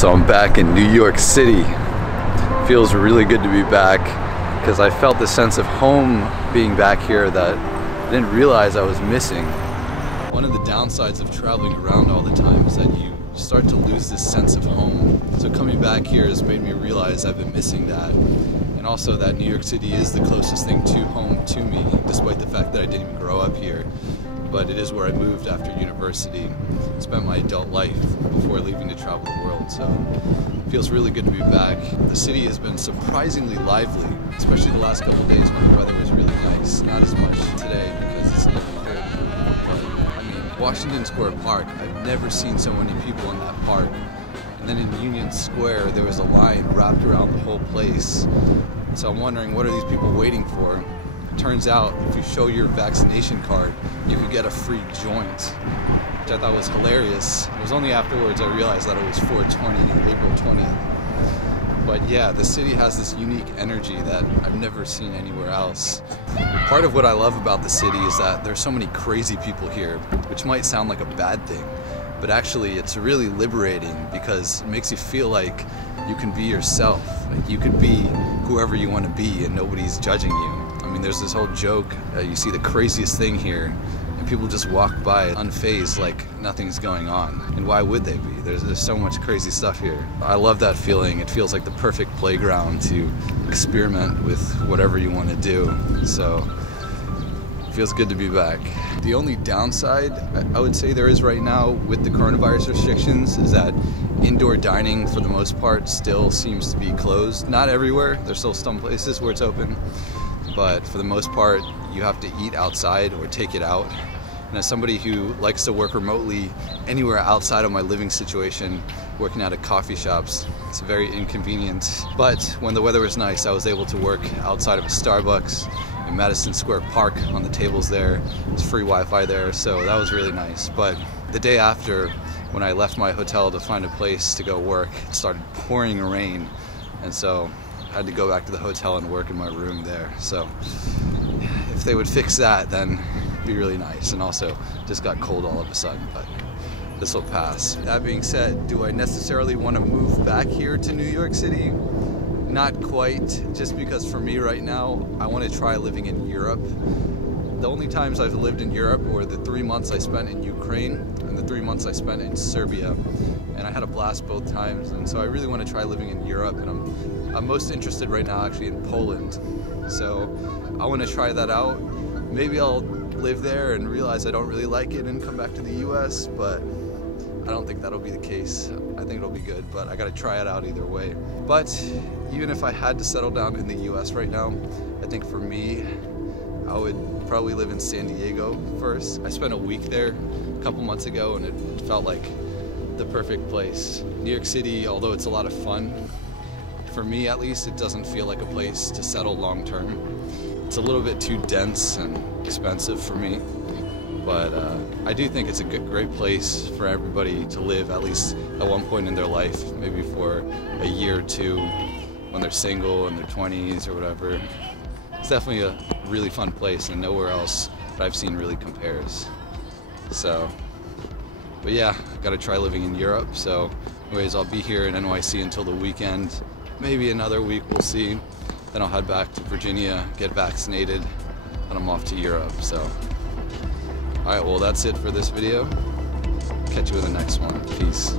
So I'm back in New York City. Feels really good to be back because I felt the sense of home being back here that I didn't realize I was missing. One of the downsides of traveling around all the time is that you start to lose this sense of home. So coming back here has made me realize I've been missing that. And also that New York City is the closest thing to home to me, despite the fact that I didn't even grow up here. But it is where I moved after university, spent my adult life before leaving to travel the world, so it feels really good to be back. The city has been surprisingly lively, especially the last couple of days when the weather was really nice. Not as much today because it's a little cold, but I mean, Washington Square Park, I've never seen so many people in that park. And then in Union Square, there was a line wrapped around the whole place. So I'm wondering, what are these people waiting for? Turns out, if you show your vaccination card, you can get a free joint, which I thought was hilarious. It was only afterwards I realized that it was 4/20, April 20th. But yeah, the city has this unique energy that I've never seen anywhere else. Part of what I love about the city is that there's so many crazy people here, which might sound like a bad thing, but actually it's really liberating because it makes you feel like you can be yourself. Like you could be whoever you want to be and nobody's judging you. I mean, there's this whole joke, you see the craziest thing here, and people just walk by unfazed like nothing's going on. And why would they be? There's so much crazy stuff here. I love that feeling. It feels like the perfect playground to experiment with whatever you want to do. So, it feels good to be back. The only downside I would say there is right now with the coronavirus restrictions is that indoor dining, for the most part, still seems to be closed. Not everywhere. There's still some places where it's open. But for the most part, you have to eat outside or take it out. And as somebody who likes to work remotely anywhere outside of my living situation, working out at coffee shops, it's very inconvenient. But when the weather was nice, I was able to work outside of a Starbucks in Madison Square Park on the tables there. There's free Wi-Fi there, so that was really nice. But the day after, when I left my hotel to find a place to go work, it started pouring rain. And so I had to go back to the hotel and work in my room there. So if they would fix that, then it'd be really nice. And also just got cold all of a sudden, but this will pass. That being said, do I necessarily want to move back here to New York City? Not quite, just because for me right now, I want to try living in Europe. The only times I've lived in Europe were the 3 months I spent in Ukraine and the 3 months I spent in Serbia. And I had a blast both times, and so I really want to try living in Europe, and I'm most interested right now actually in Poland. So I want to try that out. Maybe I'll live there and realize I don't really like it and come back to the US, but I don't think that'll be the case. I think it'll be good, but I gotta try it out either way. But even if I had to settle down in the US right now, I think for me, I would probably live in San Diego first. I spent a week there a couple months ago and it felt like the perfect place. New York City, although it's a lot of fun, for me at least, it doesn't feel like a place to settle long term. It's a little bit too dense and expensive for me, but I do think it's a great place for everybody to live, at least at one point in their life, maybe for a year or two when they're single in their 20s or whatever. It's definitely a really fun place, and nowhere else that I've seen really compares. So, but yeah, I've got to try living in Europe. So anyways, I'll be here in NYC until the weekend. Maybe another week, we'll see. Then I'll head back to Virginia, get vaccinated, and I'm off to Europe. So, all right, well, that's it for this video. Catch you in the next one. Peace.